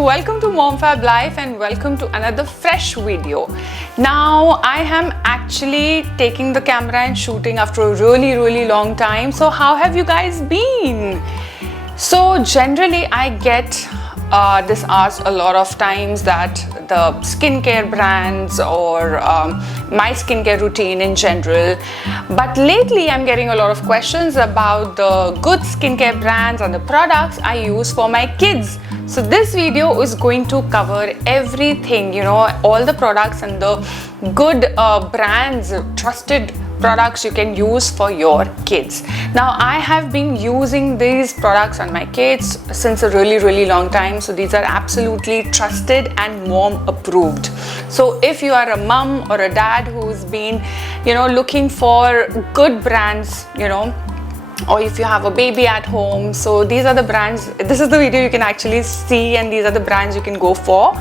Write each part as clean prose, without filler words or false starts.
welcome to MomFab Life and welcome to another fresh video. Now I am actually taking the camera and shooting after a really long time. So how have you guys been? So generally I get this asked a lot of times, that the skincare brands or my skincare routine in general. But lately I'm getting a lot of questions about the good skincare brands and the products I use for my kids. So this video is going to cover everything, all the products and the good brands, trusted products you can use for your kids. Now I have been using these products on my kids since a really long time. So these are absolutely trusted and mom approved. So if you are a mom or a dad who's been looking for good brands, or if you have a baby at home, so these are the brands. This is the video you can actually see, and these are the brands you can go for.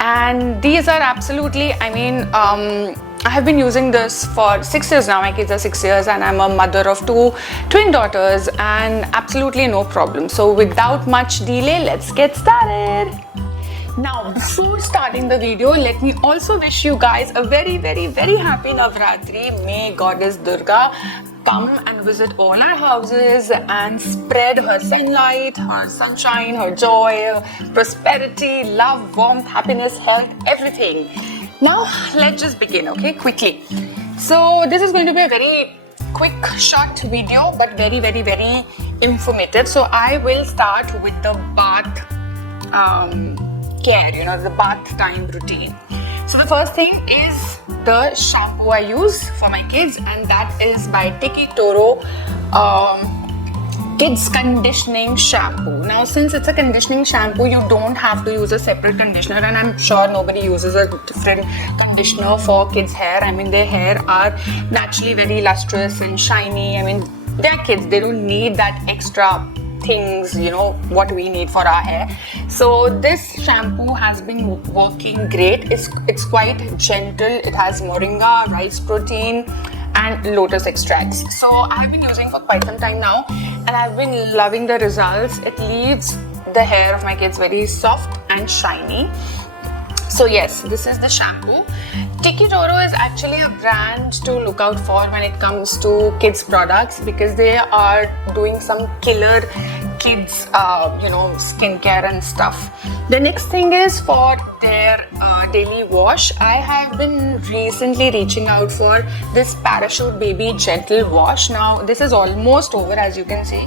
And these are absolutely, I have been using this for 6 years now. My kids are 6 years and I'm a mother of 2 twin daughters, and absolutely no problem. So without much delay, let's get started. Now, before starting the video, let me also wish you guys a very happy Navratri. May Goddess Durga come and visit all our houses and spread her sunlight, her sunshine, her joy, prosperity, love, warmth, happiness, health, everything. Now let's just begin, okay, quickly. So this is going to be a very quick short video, but very informative. So I will start with the bath care, the bath time routine. So the first thing is the shampoo I use for my kids, and that is by Tiki Toro Kids Conditioning Shampoo. Now since it's a conditioning shampoo, you don't have to use a separate conditioner, and I'm sure nobody uses a different conditioner for kids' hair. Their hair are naturally very lustrous and shiny. They're kids, they don't need that extra things, what we need for our hair. So this shampoo has been working great. It's quite gentle. It has moringa, rice protein and lotus extracts. So I have been using for quite some time now, and I've been loving the results. It leaves the hair of my kids very soft and shiny. So yes, this is the shampoo. Tiki Toro is actually a brand to look out for when it comes to kids products, because they are doing some killer kids skincare and stuff. The next thing is for their daily wash. I have been recently reaching out for this Parachute Baby Gentle Wash. Now this is almost over, as you can see.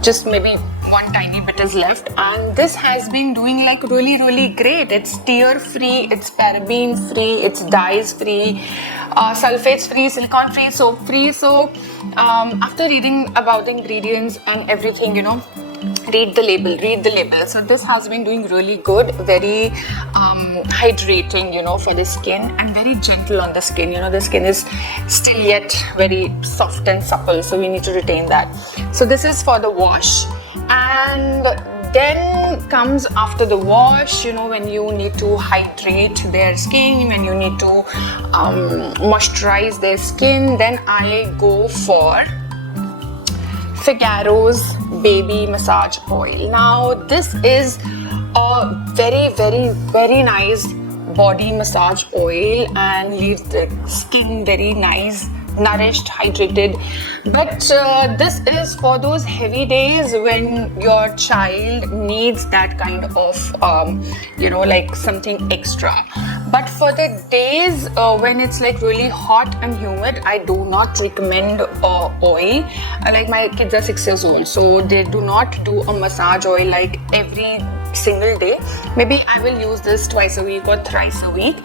Just maybe one tiny bit is left, and this has been doing like really great. It's tear free, it's paraben free, it's dyes free, sulfates free, silicone free, soap free. So after reading about the ingredients and everything, read the label. So this has been doing really good, very hydrating, for the skin, and very gentle on the skin. The skin is still yet very soft and supple, so we need to retain that. So this is for the wash. And then comes after the wash, when you need to hydrate their skin, when you need to moisturize their skin, then I go for Figaro's Baby Massage Oil. Now this is a very nice body massage oil and leaves the skin very nice, nourished, hydrated. But this is for those heavy days when your child needs that kind of like something extra. But for the days when it's like really hot and humid, I do not recommend oil. Like my kids are 6 years old, so they do not do a massage oil like every single day. Maybe I will use this twice a week or thrice a week,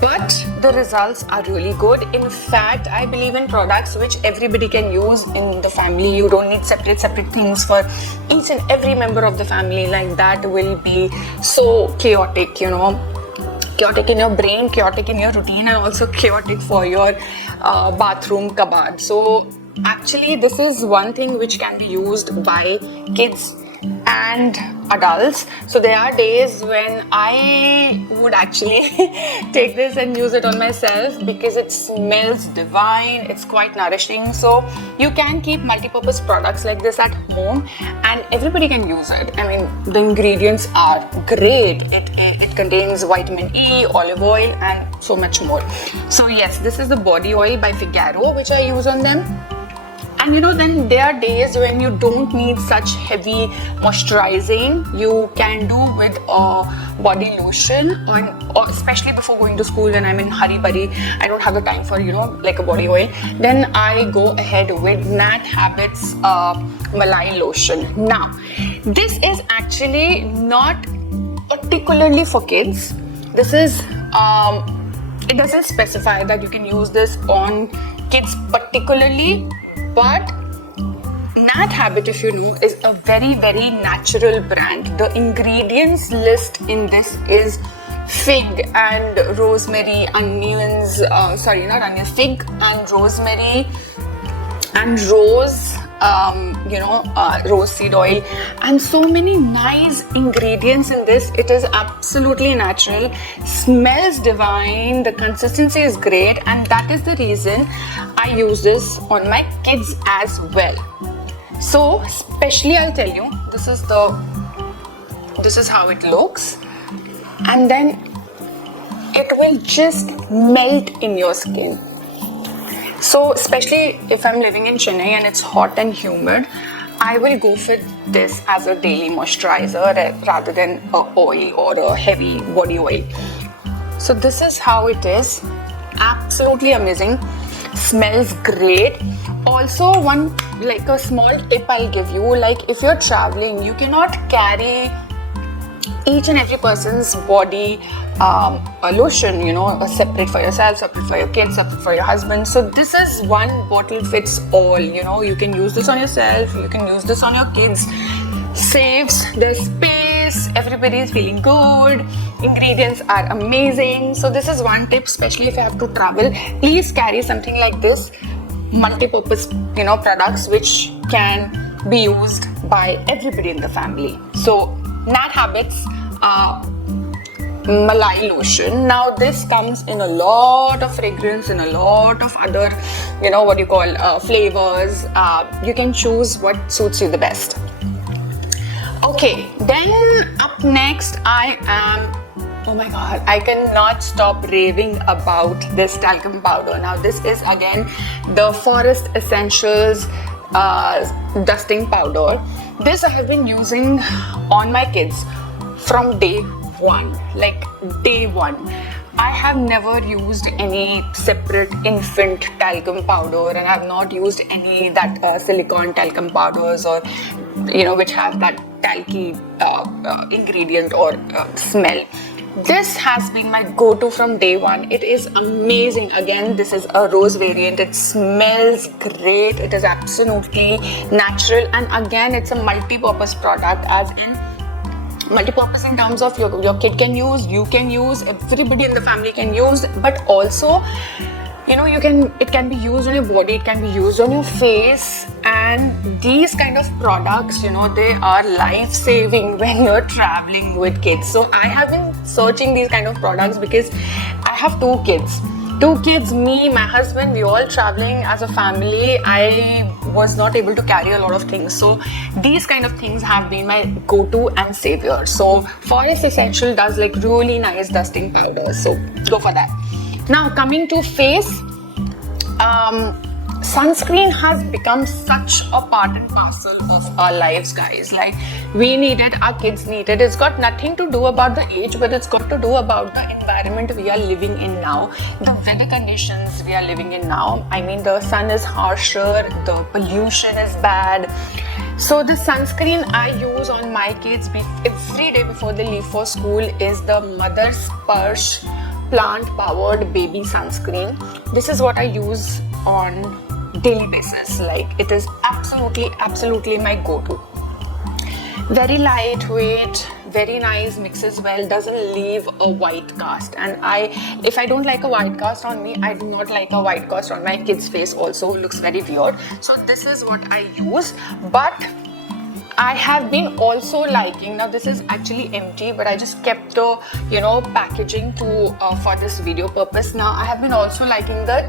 but the results are really good. In fact, I believe in products which everybody can use in the family. You don't need separate things for each and every member of the family. Like that will be so chaotic, chaotic in your brain, chaotic in your routine, and also chaotic for your bathroom cupboard. So actually this is one thing which can be used by kids and adults. So there are days when I would actually take this and use it on myself because it smells divine, it's quite nourishing. So you can keep multi-purpose products like this at home and everybody can use it. I mean, the ingredients are great. It contains vitamin E, olive oil and so much more. So yes, this is the body oil by Figaro which I use on them. And then there are days when you don't need such heavy moisturizing. You can do with a body lotion, or especially before going to school when I'm in hurry burry, I don't have the time for like a body oil. Then I go ahead with Nat Habits Malai lotion. Now, this is actually not particularly for kids. This is it doesn't specify that you can use this on kids particularly. But Nat Habit, if you know, is a very, very natural brand. The ingredients list in this is fig and rosemary, onions, fig and rosemary and rose, rose seed oil, and so many nice ingredients in this. It is absolutely natural, smells divine, the consistency is great, and that is the reason I use this on my kids as well. So especially I'll tell you, this is how it looks, and then it will just melt in your skin. So especially if I'm living in Chennai and it's hot and humid, I will go for this as a daily moisturizer rather than a oil or a heavy body oil. So this is how it is. Absolutely amazing. Smells great. Also, a small tip I'll give you, like if you're traveling, you cannot carry each and every person's body a lotion, separate for yourself, separate for your kids, separate for your husband. So this is one bottle fits all. You can use this on yourself, you can use this on your kids. Saves the space, everybody is feeling good, ingredients are amazing. So this is one tip, especially if you have to travel. Please carry something like this, multi-purpose products which can be used by everybody in the family. So Nat Habits Malai lotion. Now this comes in a lot of fragrance, in a lot of other flavors. You can choose what suits you the best. Okay, then up next oh my god, I cannot stop raving about this talcum powder. Now this is again the Forest Essentials dusting powder. This I have been using on my kids from day one. I have never used any separate infant talcum powder, and I have not used any that silicone talcum powders or which have that talky ingredient or smell. This has been my go-to from day one. It is amazing. Again, this is a rose variant. It smells great. It is absolutely natural, and again, it's a multi-purpose product, as in multi-purpose in terms of your kid can use, you can use, everybody in the family can use, but also it can be used on your body, it can be used on your face, and these kind of products, they are life-saving when you're traveling with kids. So I have been searching these kind of products because I have two kids, me, my husband, we all traveling as a family. I was not able to carry a lot of things, so these kind of things have been my go-to and savior. So Forest Essential does really nice dusting powders, so go for that. Now coming to face, sunscreen has become such a part and parcel of our lives, guys. Like, we need it, our kids need it. It's got nothing to do about the age, but it's got to do about the environment we are living in now, the weather conditions we are living in now. I mean, the sun is harsher, the pollution is bad. So the sunscreen I use on my kids every day before they leave for school is the Mother Sparsh plant powered baby sunscreen. This is what I use on daily basis. Like, it is absolutely my go-to. Very lightweight, very nice, mixes well, doesn't leave a white cast. And if I don't like a white cast on me, I do not like a white cast on my kid's face also. It looks very weird. So this is what I use. But I have been also liking, now this is actually empty, but I just kept the packaging to for this video purpose. Now I have been also liking the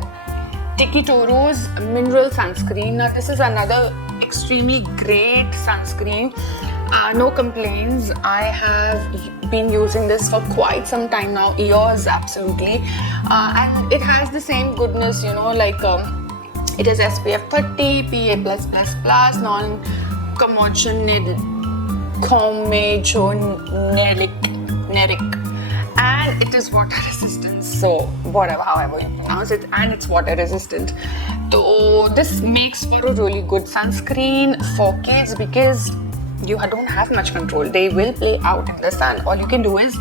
Tiki Toro's mineral sunscreen. Now this is another extremely great sunscreen. No complaints. I have been using this for quite some time now, years absolutely, and it has the same goodness, like it is SPF 30, PA+++, non-comedogenic, and it is water resistant. So whatever, however you pronounce it, and it's water resistant. So this makes for a really good sunscreen for kids because you don't have much control. They will play out in the sun. All you can do is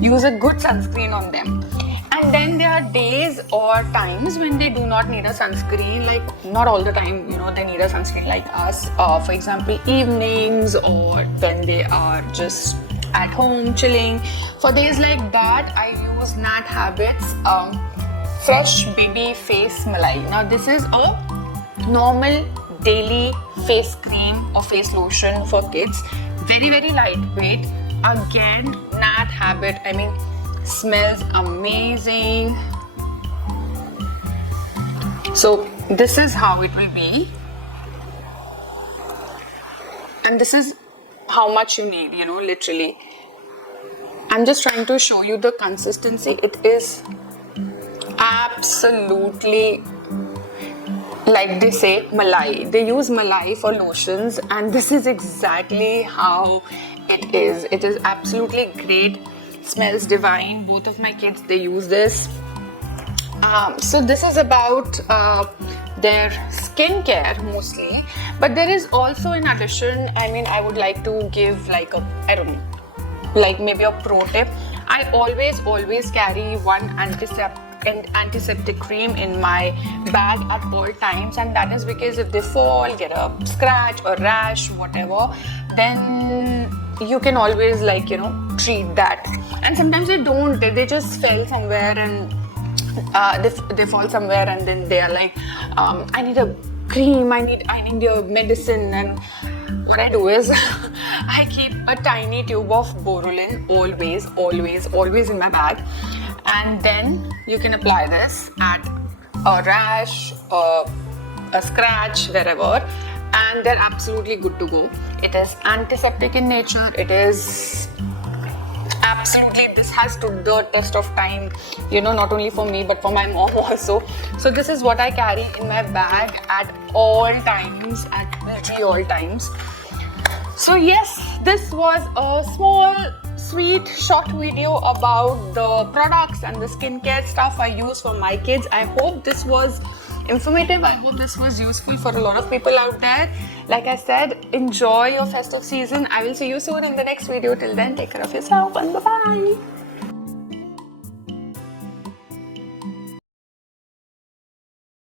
use a good sunscreen on them. And then there are days or times when they do not need a sunscreen, like not all the time, they need a sunscreen like us. For example, evenings, or when they are just at home chilling. For days like that, I use Nat Habits Fresh Baby Face Malai. Now this is a normal daily face cream or face lotion for kids. Very, very lightweight. Again, Nat Habit, smells amazing. So this is how it will be, and this is how much you need, literally. I'm just trying to show you the consistency. It is absolutely, like they say, malai. They use malai for lotions, and this is exactly how it is. It is absolutely great. Smells divine. Both of my kids, they use this. So this is about their skincare mostly, but there is also, in addition, I would like to give like maybe a pro tip. I always carry one antiseptic cream in my bag at all times, and that is because if they fall, get a scratch or rash, whatever, then you can always treat that. And sometimes they don't, they just fell somewhere and they fall somewhere, and then they are like, I need a cream, I need your medicine. And what I do is I keep a tiny tube of Borolin always in my bag, and then you can apply this at a rash or a scratch, wherever, and they're absolutely good to go. It is antiseptic in nature. It is absolutely, this has stood the test of time, not only for me but for my mom also. So this is what I carry in my bag at all times, literally all times. So yes, this was a small, sweet, short video about the products and the skincare stuff I use for my kids. I hope this was informative. I hope this was useful for a lot of people out there. Like I said, enjoy your festive season. I will see you soon in the next video. Till then, take care of yourself and bye-bye.